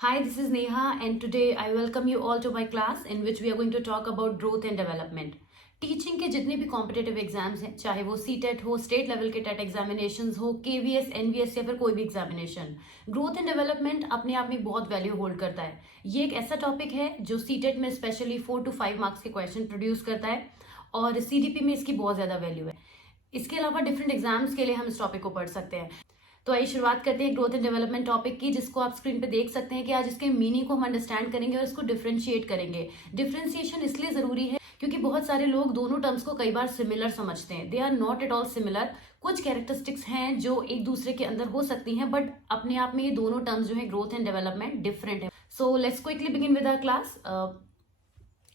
Hi, this is Neha, and today I welcome you all to my class in which we are going to talk about growth and development. Teaching के जितने भी competitive exams हैं, चाहे वो CTET हो, state level के TET examinations हो, KVS, NVS या फिर कोई भी एग्जामिनेशन, ग्रोथ एंड डेवलपमेंट अपने आप में बहुत वैल्यू होल्ड करता है। ये एक ऐसा टॉपिक है जो सीटेट में स्पेशली 4 to 5 मार्क्स के क्वेश्चन प्रोड्यूस करता है और सीडीपी में इसकी बहुत ज्यादा वैल्यू है। इसके अलावा डिफरेंट एग्जाम्स के लिए हम इस टॉपिक को पढ़ सकते हैं। तो आइए शुरुआत करते हैं ग्रोथ एंड डेवलपमेंट टॉपिक की, जिसको आप स्क्रीन पे देख सकते हैं कि आज इसके मीनिंग को हम अंडरस्टैंड करेंगे और इसको डिफ्रेंशिएट करेंगे। डिफ्रेंशिएशन इसलिए जरूरी है क्योंकि बहुत सारे लोग दोनों टर्म्स को कई बार सिमिलर समझते हैं। They are not at all similar. कुछ कैरेक्टरिस्टिक्स हैं जो एक दूसरे के अंदर हो सकती हैं, बट अपने आप में ये दोनों टर्म्स जो है ग्रोथ एंड डेवलपमेंट डिफरेंट है। So let's quickly begin with our class.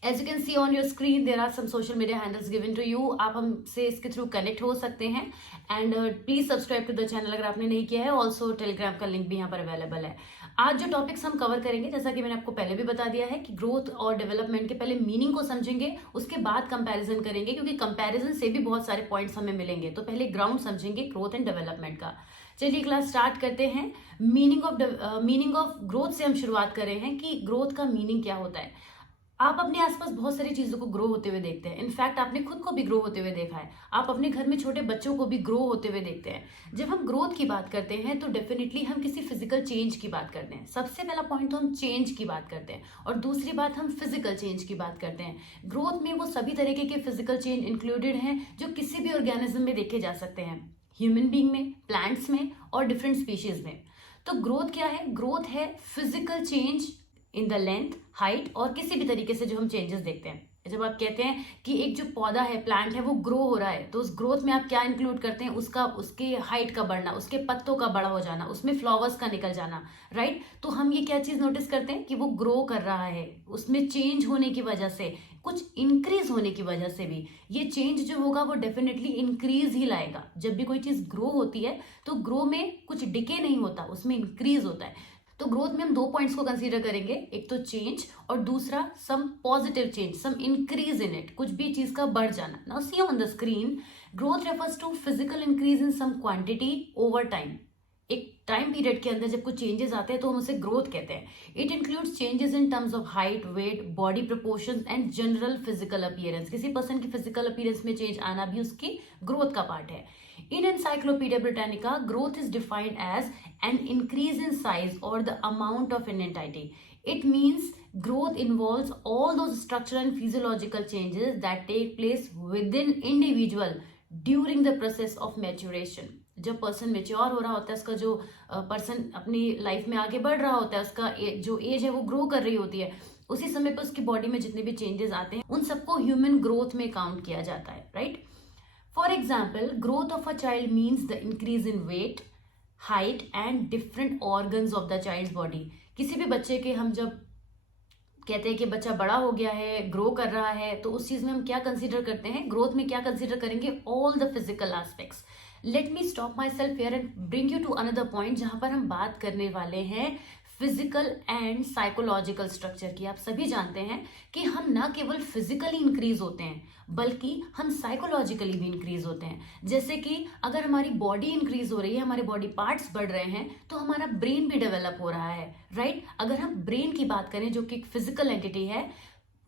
As you can see on your screen, there are some social media handles given to you. आप हमसे इसके थ्रू कनेक्ट हो सकते हैं and please subscribe to the channel अगर आपने नहीं किया है। ऑल्सो टेलीग्राम का लिंक भी यहाँ पर अवेलेबल है। आज जो टॉपिक्स हम कवर करेंगे, जैसा कि मैंने आपको पहले भी बता दिया है कि ग्रोथ और डेवलपमेंट के पहले मीनिंग को समझेंगे, उसके बाद कंपैरिजन करेंगे, क्योंकि कंपैरिजन से भी बहुत सारे पॉइंट्स हमें मिलेंगे। तो पहले ग्राउंड समझेंगे ग्रोथ एंड डेवलपमेंट का। चलिए क्लास स्टार्ट करते हैं। मीनिंग ऑफ ग्रोथ से हम शुरुआत कर रहे हैं कि ग्रोथ का मीनिंग क्या होता है। आप अपने आसपास बहुत सारी चीजों को ग्रो होते हुए देखते हैं। इनफैक्ट आपने खुद को भी ग्रो होते हुए देखा है। आप अपने घर में छोटे बच्चों को भी ग्रो होते हुए देखते हैं। जब हम ग्रोथ की बात करते हैं तो डेफिनेटली हम किसी फिजिकल चेंज की बात करते हैं। सबसे पहला पॉइंट तो हम चेंज की बात करते हैं और दूसरी बात हम फिजिकल चेंज की बात करते हैं। ग्रोथ में वो सभी तरीके के फिजिकल चेंज इंक्लूडेड हैं जो किसी भी ऑर्गेनिज्म में देखे जा सकते हैं, ह्यूमन बींग में, प्लांट्स में और डिफरेंट स्पीशीज में। तो ग्रोथ क्या है? ग्रोथ है physical change in the length, height और किसी भी तरीके से जो हम चेंजेस देखते हैं। जब आप कहते हैं कि एक जो पौधा है, प्लांट है, वो ग्रो हो रहा है, तो उस ग्रोथ में आप क्या इंक्लूड करते हैं? उसके हाइट का बढ़ना, उसके पत्तों का बड़ा हो जाना, उसमें फ्लावर्स का निकल जाना, राइट। तो हम ये क्या चीज नोटिस करते हैं कि वो ग्रो कर रहा है, उसमें चेंज होने की वजह से, कुछ इंक्रीज होने की वजह से भी ये चेंज जो होगा वो डेफिनेटली इंक्रीज ही लाएगा। जब भी कोई चीज ग्रो होती है तो ग्रो में कुछ डिके नहीं होता, उसमें इंक्रीज होता है। तो ग्रोथ में हम 2 पॉइंट्स को कंसीडर करेंगे, एक तो चेंज और दूसरा some positive change, some increase in it, कुछ भी चीज का बढ़ जाना। Now see on the screen, growth refers to physical increase in some quantity over time. एक टाइम पीरियड के अंदर जब कुछ चेंजेस आते हैं तो हम उसे ग्रोथ कहते हैं। It includes changes in terms of height, weight, body proportions and general physical appearance. किसी पर्सन की फिजिकल अपीयरेंस में चेंज आना भी उसकी ग्रोथ का पार्ट है। In Encyclopedia Britannica, growth is defined as an increase in size or the amount of an entity. It means growth involves all those structural and physiological changes that take place within individual during the process of maturation. जब person mature हो रहा होता है, उसका जो person अपनी life में आगे बढ़ रहा होता है, उसका जो एज है वो ग्रो कर रही होती है, उसी समय पर उसकी बॉडी में जितने भी चेंजेस आते हैं उन सबको ह्यूमन ग्रोथ में काउंट किया जाता है, right. For example, growth of a child means the increase in weight, height and different organs of the child's body. किसी भी बच्चे के हम जब कहते हैं कि बच्चा बड़ा हो गया है, ग्रो कर रहा है, तो उस चीज में हम क्या कंसीडर करते हैं? ग्रोथ में क्या कंसीडर करेंगे? All the physical aspects. Let me stop myself here and bring you to another point, जहां पर हम बात करने वाले हैं फिजिकल एंड साइकोलॉजिकल स्ट्रक्चर की। आप सभी जानते हैं कि हम ना केवल फिजिकली इंक्रीज होते हैं बल्कि हम साइकोलॉजिकली भी इंक्रीज होते हैं। जैसे कि अगर हमारी बॉडी इंक्रीज हो रही है, हमारे बॉडी पार्ट्स बढ़ रहे हैं, तो हमारा ब्रेन भी डेवलप हो रहा है, राइट। अगर हम ब्रेन की बात करें जो कि एक फिजिकल एंटिटी है,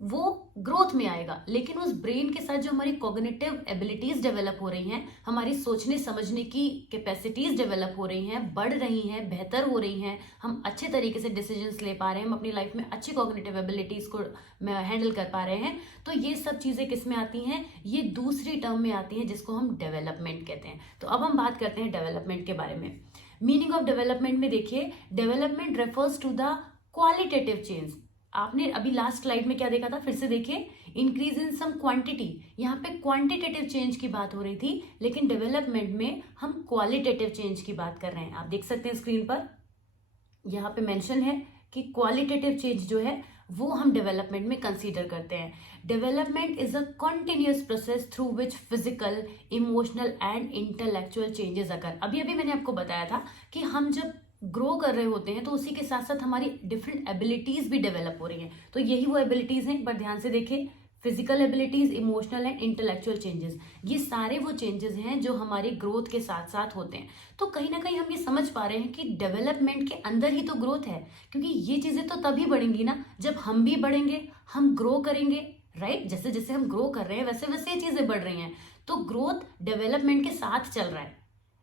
वो ग्रोथ में आएगा, लेकिन उस ब्रेन के साथ जो हमारी कॉग्निटिव एबिलिटीज डेवलप हो रही हैं, हमारी सोचने समझने की कैपेसिटीज डेवलप हो रही हैं, बढ़ रही हैं, बेहतर हो रही हैं, हम अच्छे तरीके से डिसीजंस ले पा रहे हैं, हम अपनी लाइफ में अच्छी कॉग्निटिव एबिलिटीज को हैंडल कर पा रहे हैं, तो ये सब चीजें किस में आती हैं? ये दूसरी टर्म में आती हैं जिसको हम डेवलपमेंट कहते हैं। तो अब हम बात करते हैं डेवलपमेंट के बारे में। मीनिंग ऑफ डेवलपमेंट में देखिए, development refers to the qualitative change. आपने अभी लास्ट स्लाइड में क्या देखा था? फिर से देखिए, इंक्रीज इन सम क्वांटिटी। यहाँ पे क्वांटिटेटिव चेंज की बात हो रही थी, लेकिन डेवलपमेंट में हम क्वालिटेटिव चेंज की बात कर रहे हैं। आप देख सकते हैं स्क्रीन पर, यहाँ पे मेंशन है कि क्वालिटेटिव चेंज जो है वो हम डेवलपमेंट में कंसीडर करते हैं। Development is a continuous process through which physical, emotional and intellectual changes अकर। अभी अभी मैंने आपको बताया था कि हम जब ग्रो कर रहे होते हैं तो उसी के साथ साथ हमारी डिफरेंट एबिलिटीज भी डेवलप हो रही हैं। तो यही वो एबिलिटीज हैं, पर ध्यान से देखें, physical abilities, emotional and intellectual changes, ये सारे वो चेंजेस हैं जो हमारी ग्रोथ के साथ साथ होते हैं। तो कहीं ना कहीं हम ये समझ पा रहे हैं कि डेवलपमेंट के अंदर ही तो ग्रोथ है, क्योंकि ये चीजें तो तभी बढ़ेंगी ना जब हम भी बढ़ेंगे, हम ग्रो करेंगे, राइट। जैसे जैसे हम ग्रो कर रहे हैं वैसे वैसे ये चीजें बढ़ रही हैं। तो ग्रोथ डेवलपमेंट के साथ चल रहा है,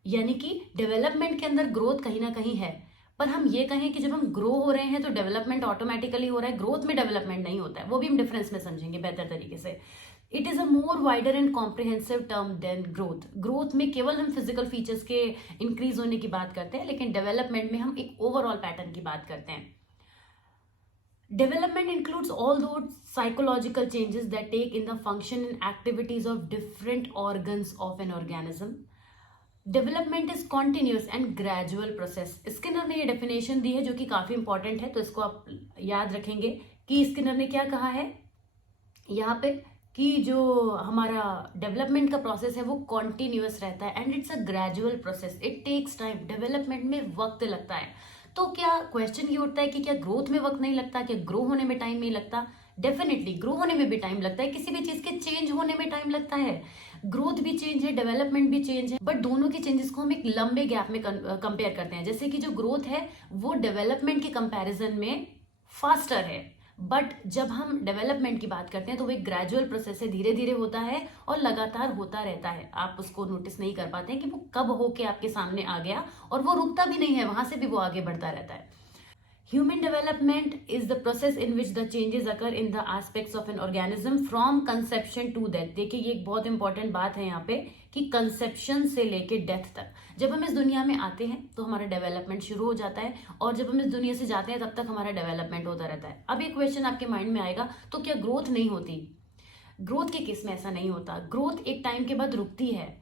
यानी कि डेवलपमेंट के अंदर ग्रोथ कहीं ना कहीं है। पर हम ये कहें कि जब हम ग्रो हो रहे हैं तो डेवलपमेंट ऑटोमेटिकली हो रहा है, ग्रोथ में डेवलपमेंट नहीं होता है, वो भी हम डिफरेंस में समझेंगे बेहतर तरीके से। It is a more wider and comprehensive term than growth. Growth में केवल हम फिजिकल फीचर्स के इंक्रीज होने की बात करते हैं, लेकिन डेवलपमेंट में हम एक ओवरऑल पैटर्न की बात करते हैं। Development includes all those psychological changes that take in the function and activities of different organs of an organism. Development is continuous and gradual process. Skinner ने ये डेफिनेशन दी है जो कि काफी इंपॉर्टेंट है, तो इसको आप याद रखेंगे कि स्किनर ने क्या कहा है यहाँ पे कि जो हमारा डेवलपमेंट का प्रोसेस है वो कॉन्टिन्यूस रहता है and it's a gradual process, it takes time. Development में वक्त लगता है। तो क्या क्वेश्चन ये उठता है कि क्या ग्रोथ में वक्त नहीं लगता, क्या ग्रो होने में टाइम नहीं लगता? डेफिनेटली ग्रो होने में भी टाइम लगता है, किसी भी चीज के चेंज होने में टाइम लगता है। ग्रोथ भी चेंज है, डेवलपमेंट भी चेंज है, बट दोनों के चेंजेस को हम एक लंबे गैप में कंपेयर करते हैं। जैसे कि जो ग्रोथ है वो डेवलपमेंट के कंपैरिजन में फास्टर है, बट जब हम डेवलपमेंट की बात करते हैं तो वो एक ग्रेजुअल प्रोसेस है, धीरे धीरे होता है और लगातार होता रहता है। आप उसको नोटिस नहीं कर पाते हैं कि वो कब होके आपके सामने आ गया, और वो रुकता भी नहीं है, वहां से भी वो आगे बढ़ता रहता है। Human development is the process in which the changes occur in the aspects of an organism from conception to death। देखिए ये एक बहुत इंपॉर्टेंट बात है यहाँ पे कि कंसेप्शन से लेके डेथ तक, जब हम इस दुनिया में आते हैं तो हमारा डेवलपमेंट शुरू हो जाता है, और जब हम इस दुनिया से जाते हैं तब तक हमारा डेवलपमेंट होता रहता है। अब एक क्वेश्चन आपके माइंड में आएगा, तो क्या ग्रोथ नहीं होती? ग्रोथ के केस में ऐसा नहीं होता। ग्रोथ एक टाइम के बाद रुकती है,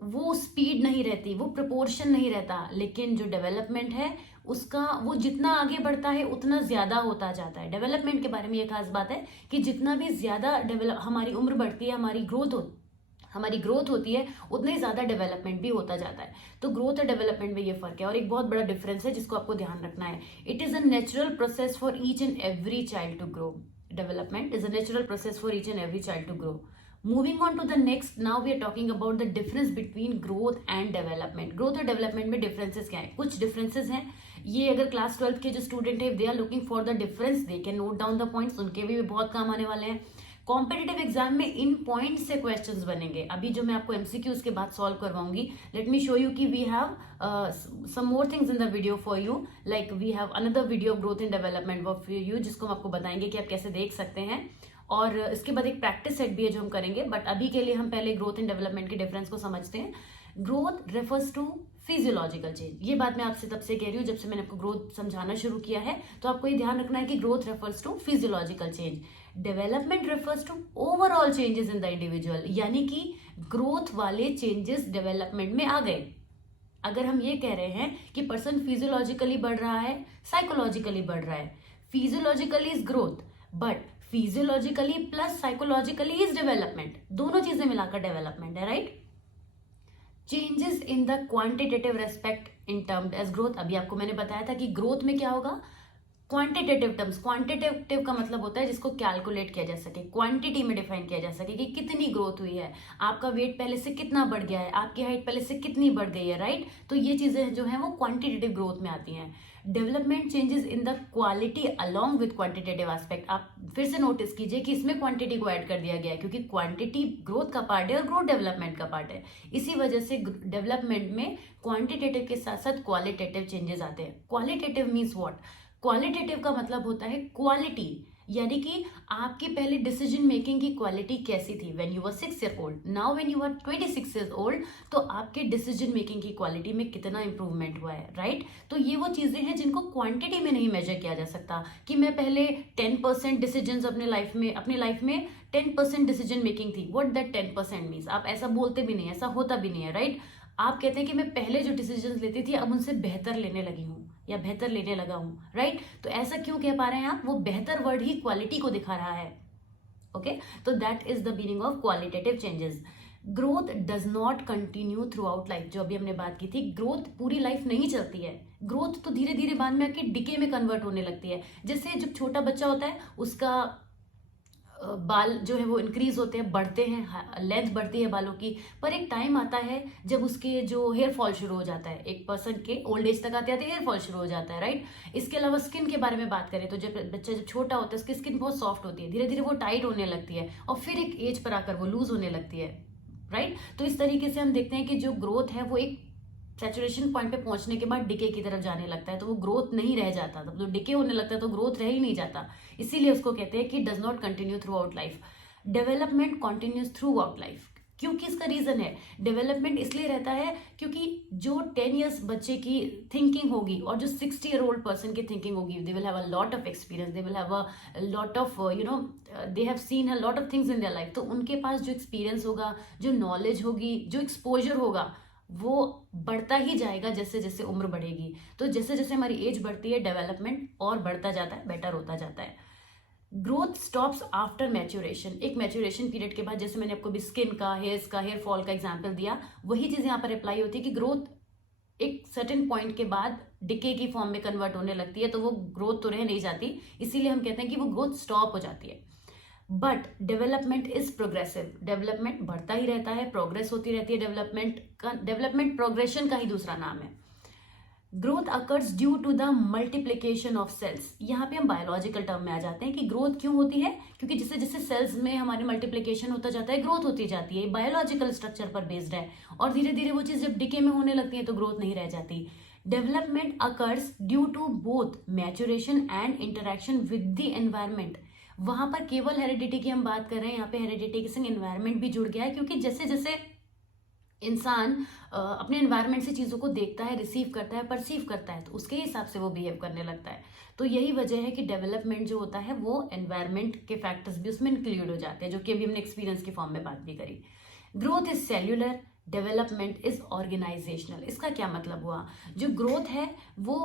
वो स्पीड नहीं रहती, वो प्रोपोर्शन नहीं रहता, लेकिन जो डेवलपमेंट है उसका वो जितना आगे बढ़ता है उतना ज्यादा होता जाता है। डेवलपमेंट के बारे में ये खास बात है कि जितना भी ज्यादा हमारी उम्र बढ़ती है, हमारी ग्रोथ होती है, उतना ही ज्यादा डेवलपमेंट भी होता जाता है। तो ग्रोथ और डेवलपमेंट में ये फर्क है, और एक बहुत बड़ा डिफरेंस है जिसको आपको ध्यान रखना है। It is a natural process for each and every child to grow. Development is a natural process for each and every child to grow. Moving on to the next, now we are talking about the difference between growth and development. Growth और development में differences क्या है? कुछ differences हैं, ये अगर class 12 के जो स्टूडेंट है, they are looking for the difference, they can note down the points, उनके भी बहुत काम आने वाले हैं। कॉम्पिटेटिव एग्जाम में इन पॉइंट से क्वेश्चंस बनेंगे। अभी जो मैं आपको एमसीक्यूज के बाद सॉल्व करवाऊंगी, लेट मी शो यू कि we have some more things in the video for you, like we have another video of growth and development for you, जिसको हम आपको बताएंगे कि आप कैसे देख सकते हैं। और इसके बाद एक प्रैक्टिस सेट भी है जो हम करेंगे, बट अभी के लिए हम पहले ग्रोथ एंड डेवलपमेंट के डिफरेंस को समझते हैं। Growth refers to physiological change. ये बात मैं आपसे तब से कह रही हूँ जब से मैंने आपको ग्रोथ समझाना शुरू किया है, तो आपको ये ध्यान रखना है कि growth refers to physiological change, development refers to overall changes in the individual, यानी कि ग्रोथ वाले चेंजेस डेवलपमेंट में आ गए। अगर हम ये कह रहे हैं कि पर्सन फिजियोलॉजिकली बढ़ रहा है, साइकोलॉजिकली बढ़ रहा है, physiologically is growth, but physiologically plus psychologically is development, दोनों चीजें मिलाकर डेवलपमेंट है, right. Changes in the quantitative respect in termed as growth. अभी आपको मैंने बताया था कि ग्रोथ में क्या होगा, क्वांटिटेटिव टर्म्स। क्वांटिटेटिव का मतलब होता है जिसको कैलकुलेट किया जा सके, क्वांटिटी में डिफाइन किया जा सके कि कितनी ग्रोथ हुई है, आपका वेट पहले से कितना बढ़ गया है, आपकी हाइट पहले से कितनी बढ़ गई है, राइट। तो ये चीजें जो है वो क्वांटिटेटिव ग्रोथ में आती हैं। Development changes in the quality along with quantitative aspect. आप फिर से नोटिस कीजिए कि इसमें क्वांटिटी को ऐड कर दिया गया है, क्योंकि क्वांटिटी ग्रोथ का पार्ट है और ग्रोथ डेवलपमेंट का पार्ट है। इसी वजह से डेवलपमेंट में क्वांटिटेटिव के साथ साथ क्वालिटेटिव चेंजेस आते हैं। Qualitative means what? क्वालिटेटिव का मतलब होता है क्वालिटी, यानी कि आपकी पहले डिसीजन मेकिंग की क्वालिटी कैसी थी when you were 6 year old, now when you are 26 year old, तो आपके डिसीजन मेकिंग की क्वालिटी में कितना इंप्रूवमेंट हुआ है, राइट। तो ये वो चीजें हैं जिनको क्वांटिटी में नहीं मेजर किया जा सकता कि मैं पहले 10% डिसीजन अपनी लाइफ में 10% डिसीजन मेकिंग थी। What that 10% means? आप ऐसा बोलते भी नहीं, ऐसा होता भी नहीं है, राइट। आप कहते हैं कि मैं पहले जो डिसीजन लेती थी अब उनसे बेहतर लेने लगी हूँ या बेहतर लेने लगा हूं, राइट। तो ऐसा क्यों कह पा रहे हैं आप? वो बेहतर वर्ड ही क्वालिटी को दिखा रहा है, ओके। तो that is the meaning of qualitative changes. Growth does not continue through out life. जो अभी हमने बात की थी, ग्रोथ पूरी लाइफ नहीं चलती है, ग्रोथ तो धीरे धीरे बाद में आके डिके में कन्वर्ट होने लगती है। जैसे जब छोटा बच्चा होता है उसका बाल जो है वो इंक्रीज होते हैं, बढ़ते हैं, लेंथ बढ़ती है बालों की, पर एक टाइम आता है जब उसके जो हेयर फॉल शुरू हो जाता है। एक पर्सन के ओल्ड एज तक आते आते हेयर फॉल शुरू हो जाता है, राइट। इसके अलावा स्किन के बारे में बात करें तो जब बच्चा जब छोटा होता है उसकी स्किन बहुत सॉफ्ट होती है, धीरे धीरे वो टाइट होने लगती है और फिर एक एज पर आकर वो लूज होने लगती है, राइट। तो इस तरीके से हम देखते हैं कि जो ग्रोथ है वो एक सैचुरेशन पॉइंट पे पहुंचने के बाद डिके की तरफ जाने लगता है, तो वो ग्रोथ नहीं रह जाता। तब तो डिके होने लगता है तो ग्रोथ रह ही नहीं जाता। इसीलिए उसको कहते हैं कि does not continue through out life. Development continues through out life. क्योंकि इसका रीजन है, डेवलपमेंट इसलिए रहता है क्योंकि जो 10 ईयर्स बच्चे की थिंकिंग होगी और जो 60-year-old पर्सन की थिंकिंग होगी, they will have a lot of experience, they will have a lot of they have seen a lot of things in their life. तो उनके पास जो एक्सपीरियंस होगा, जो नॉलेज होगी, जो एक्सपोजर होगा, वो बढ़ता ही जाएगा जैसे जैसे उम्र बढ़ेगी। तो जैसे जैसे हमारी एज बढ़ती है डेवलपमेंट और बढ़ता जाता है, बेटर होता जाता है। Growth stops after maturation. एक मैच्योरेशन पीरियड के बाद, जैसे मैंने आपको भी स्किन का, हेयर फॉल का एग्जांपल दिया, वही चीज यहाँ पर अप्लाई होती है कि ग्रोथ एक सर्टेन पॉइंट के बाद डिके की फॉर्म में कन्वर्ट होने लगती है, तो वो ग्रोथ तो रह नहीं जाती। इसीलिए हम कहते हैं कि वो ग्रोथ स्टॉप हो जाती है। But development is progressive. Development बढ़ता ही रहता है, प्रोग्रेस होती रहती है। डेवलपमेंट प्रोग्रेशन का ही दूसरा नाम है। Growth occurs due to the multiplication of cells. यहाँ पे हम बायोलॉजिकल टर्म में आ जाते हैं कि ग्रोथ क्यों होती है, क्योंकि जैसे जैसे सेल्स में हमारी मल्टीप्लीकेशन होता जाता है, ग्रोथ होती जाती है। बायोलॉजिकल स्ट्रक्चर पर बेस्ड है और धीरे धीरे वो चीज जब डिके में होने लगती है तो ग्रोथ नहीं रह जाती। Development occurs due to both maturation and interaction with the environment. वहां पर केवल हेरिडिटी की हम बात कर रहे हैं, यहाँ पे हेरिडिटी के संग एनवायरमेंट भी जुड़ गया है, क्योंकि जैसे जैसे इंसान अपने एनवायरनमेंट से चीज़ों को देखता है, रिसीव करता है, परसीव करता है, तो उसके हिसाब से वो बिहेव करने लगता है। तो यही वजह है कि डेवलपमेंट जो होता है वो एनवायरनमेंट के फैक्टर्स भी उसमें इंक्लूड हो जाते हैं, जो कि अभी हमने एक्सपीरियंस की फॉर्म में बात भी करी। Growth is cellular, development is organisational. इसका क्या मतलब हुआ? जो ग्रोथ है वो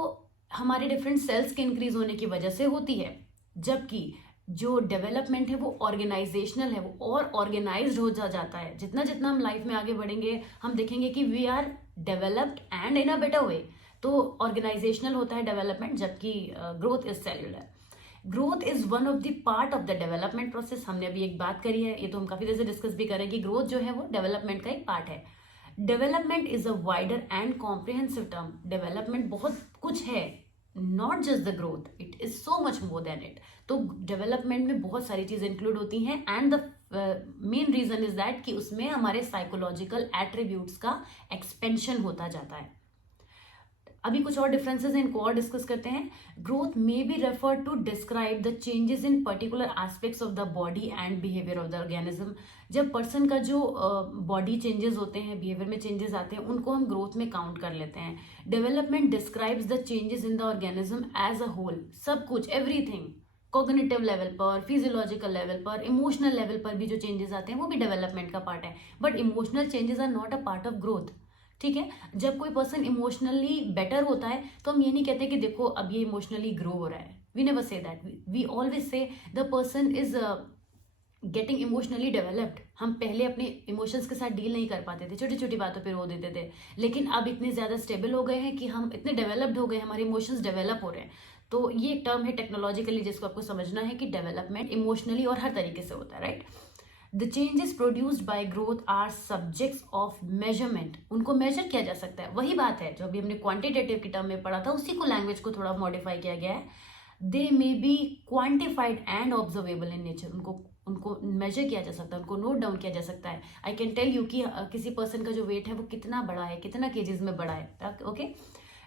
हमारे डिफरेंट सेल्स के इंक्रीज होने की वजह से होती है, जबकि जो डेवलपमेंट है वो ऑर्गेनाइजेशनल है, वो और ऑर्गेनाइज्ड हो जाता है। जितना जितना हम लाइफ में आगे बढ़ेंगे हम देखेंगे कि we are developed and in a better way. तो ऑर्गेनाइजेशनल होता है डेवलपमेंट, जबकि growth is cellular. Growth is one of the part of the development process. हमने अभी एक बात करी है, ये तो हम काफी देर से डिस्कस भी करें कि ग्रोथ जो है वो डेवलपमेंट का एक पार्ट है। Development is a wider and comprehensive term. Development बहुत कुछ है, not just the growth, it is so much more than it. तो डेवलपमेंट में बहुत सारी चीजें इंक्लूड होती हैं and the main reason is that कि उसमें हमारे साइकोलॉजिकल एट्रीब्यूट्स का एक्सपेंशन होता जाता है। अभी कुछ और डिफरेंसेस हैं, इनको और डिस्कस करते हैं। Growth may be refer to describe the changes in particular aspects of the body and behaviour of the organism. जब पर्सन का जो बॉडी चेंजेस होते हैं, बिहेवियर में चेंजेस आते हैं, उनको हम ग्रोथ में काउंट कर लेते हैं। Development describes the changes in the organism as a whole. सब कुछ, एवरीथिंग, कॉग्निटिव लेवल पर, फिजियोलॉजिकल लेवल पर, इमोशनल लेवल पर भी जो चेंजेस आते हैं वो भी डेवलपमेंट का पार्ट है। But emotional changes are not a part of growth. ठीक है, जब कोई पर्सन इमोशनली बेटर होता है तो हम ये नहीं कहते कि देखो अब ये इमोशनली ग्रो हो रहा है। We never say that, we always say the person is getting emotionally developed. हम पहले अपने इमोशंस के साथ डील नहीं कर पाते थे, छोटी छोटी बातों पे रो देते थे, लेकिन अब इतने ज्यादा स्टेबल हो गए हैं कि हम इतने डेवलप्ड हो गए, हमारे इमोशंस डेवलप हो रहे हैं। तो ये एक टर्म है टेक्नोलॉजिकली जिसको आपको समझना है कि डेवलपमेंट इमोशनली और हर तरीके से होता है, right. The changes produced by growth are subjects of measurement. उनको मेजर किया जा सकता है, वही बात है जो अभी हमने क्वांटिटेटिव की टर्म में पढ़ा था, उसी को लैंग्वेज को थोड़ा मॉडिफाई किया गया है। They may be quantified and observable in nature. उनको उनको मेजर किया जा सकता है, उनको नोट डाउन किया जा सकता है। आई कैन टेल यू कि किसी पर्सन का जो वेट है वो कितना बड़ा है, कितना केजीज में बड़ा है, okay.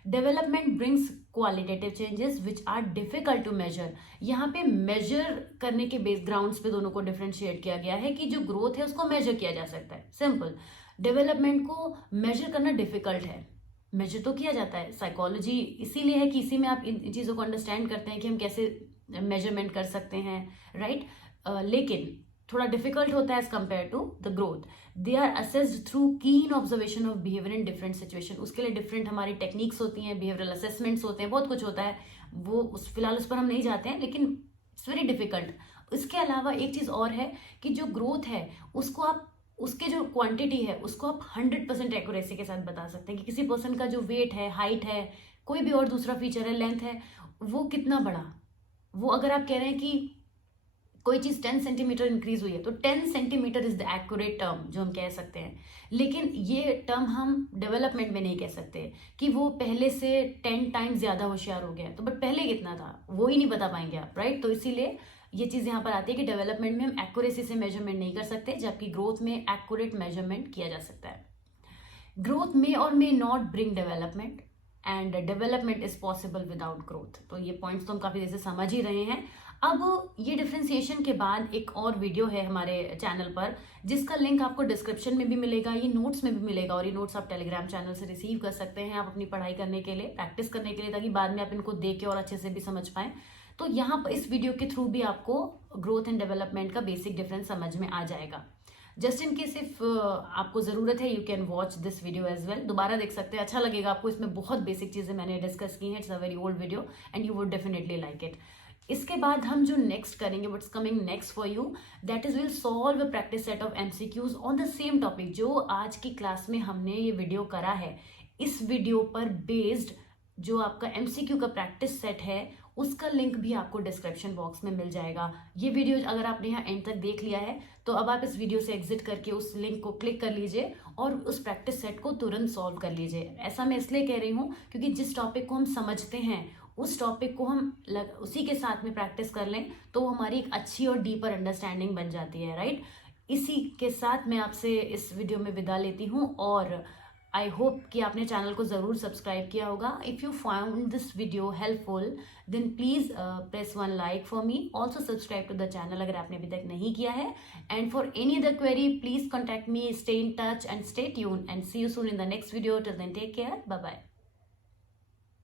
Development brings qualitative changes which are difficult to measure. यहाँ पे मेजर करने के बेस ग्राउंड्स पे दोनों को डिफरेंशिएट किया गया है कि जो ग्रोथ है उसको मेजर किया जा सकता है, सिंपल। डेवलपमेंट को मेजर करना डिफिकल्ट है, मेजर तो किया जाता है। साइकोलॉजी इसीलिए है कि इसी में आप इन चीज़ों को अंडरस्टैंड करते हैं कि हम कैसे मेजरमेंट कर सकते हैं, राइट। लेकिन थोड़ा डिफिकल्ट होता है as compare to the growth. They are assessed through keen observation of behaviour in different situation. उसके लिए डिफरेंट हमारी टेक्निक्स होती हैं, बिहेवियरल असेसमेंट्स होते हैं, बहुत कुछ होता है। वो फिलहाल उस पर हम नहीं जाते हैं, लेकिन इट्स वेरी डिफिकल्ट। इसके अलावा एक चीज़ और है कि जो ग्रोथ है उसको आप, उसके जो क्वांटिटी है उसको आप 100% एक्यूरेसी के साथ बता सकते हैं कि किसी पर्सन का जो वेट है, हाइट है, कोई भी और दूसरा फीचर है, लेंथ है, वो कितना बड़ा। वो अगर आप कह रहे हैं कि कोई चीज़ 10 सेंटीमीटर इंक्रीज हुई है तो 10 centimetre is the accurate term जो हम कह सकते हैं। लेकिन ये टर्म हम डेवलपमेंट में नहीं कह सकते कि वो पहले से 10 टाइम्स ज़्यादा होशियार हो गया, तो बट पहले कितना था वो ही नहीं बता पाएंगे आप, राइट। तो इसीलिए ये चीज़ यहाँ पर आती है कि डेवलपमेंट में हम एक्यूरेसी से मेजरमेंट नहीं कर सकते, जबकि ग्रोथ में एक्यूरेट मेजरमेंट किया जा सकता है। ग्रोथ मे और may not bring development and development is possible without growth. तो ये पॉइंट्स तो हम काफ़ी देर से समझ ही रहे हैं। अब ये डिफ्रेंसिएशन के बाद एक और वीडियो है हमारे चैनल पर, जिसका लिंक आपको डिस्क्रिप्शन में भी मिलेगा, ये नोट्स में भी मिलेगा, और ये नोट्स आप टेलीग्राम चैनल से रिसीव कर सकते हैं आप अपनी पढ़ाई करने के लिए, प्रैक्टिस करने के लिए, ताकि बाद में आप इनको देख के और अच्छे से भी समझ पाएं। तो यहाँ पर इस वीडियो के थ्रू भी आपको ग्रोथ एंड डेवलपमेंट का बेसिक डिफरेंस समझ में आ जाएगा। जस्ट इन केस इफ आपको ज़रूरत है, you can watch this video as well, दोबारा देख सकते हैं, अच्छा लगेगा आपको। इसमें बहुत बेसिक चीज़ें मैंने डिस्कस की हैं, it's a very old video and you would definitely like it. इसके बाद हम जो नेक्स्ट करेंगे, what's coming next for you, that is will solve a practice set of MCQs on the same topic जो आज की क्लास में हमने ये वीडियो करा है। इस वीडियो पर बेस्ड जो आपका एमसीक्यू का प्रैक्टिस सेट है उसका लिंक भी आपको डिस्क्रिप्शन बॉक्स में मिल जाएगा। ये वीडियो अगर आपने यहाँ एंड तक देख लिया है तो अब आप इस वीडियो से एग्जिट करके उस लिंक को क्लिक कर लीजिए और उस प्रैक्टिस सेट को तुरंत सॉल्व कर लीजिए। ऐसा मैं इसलिए कह रही हूँ क्योंकि जिस टॉपिक को हम समझते हैं उस टॉपिक को हम उसी के साथ में प्रैक्टिस कर लें तो वो हमारी एक अच्छी और डीपर अंडरस्टैंडिंग बन जाती है, राइट। इसी के साथ मैं आपसे इस वीडियो में विदा लेती हूँ और आई होप कि आपने चैनल को ज़रूर सब्सक्राइब किया होगा। If you found this video helpful then please press one like for me, also subscribe to the channel अगर आपने अभी तक नहीं किया है। And for any other query please contact me, stay in touch and stay tune and see you soon in the next video. Till then take care, bye bye.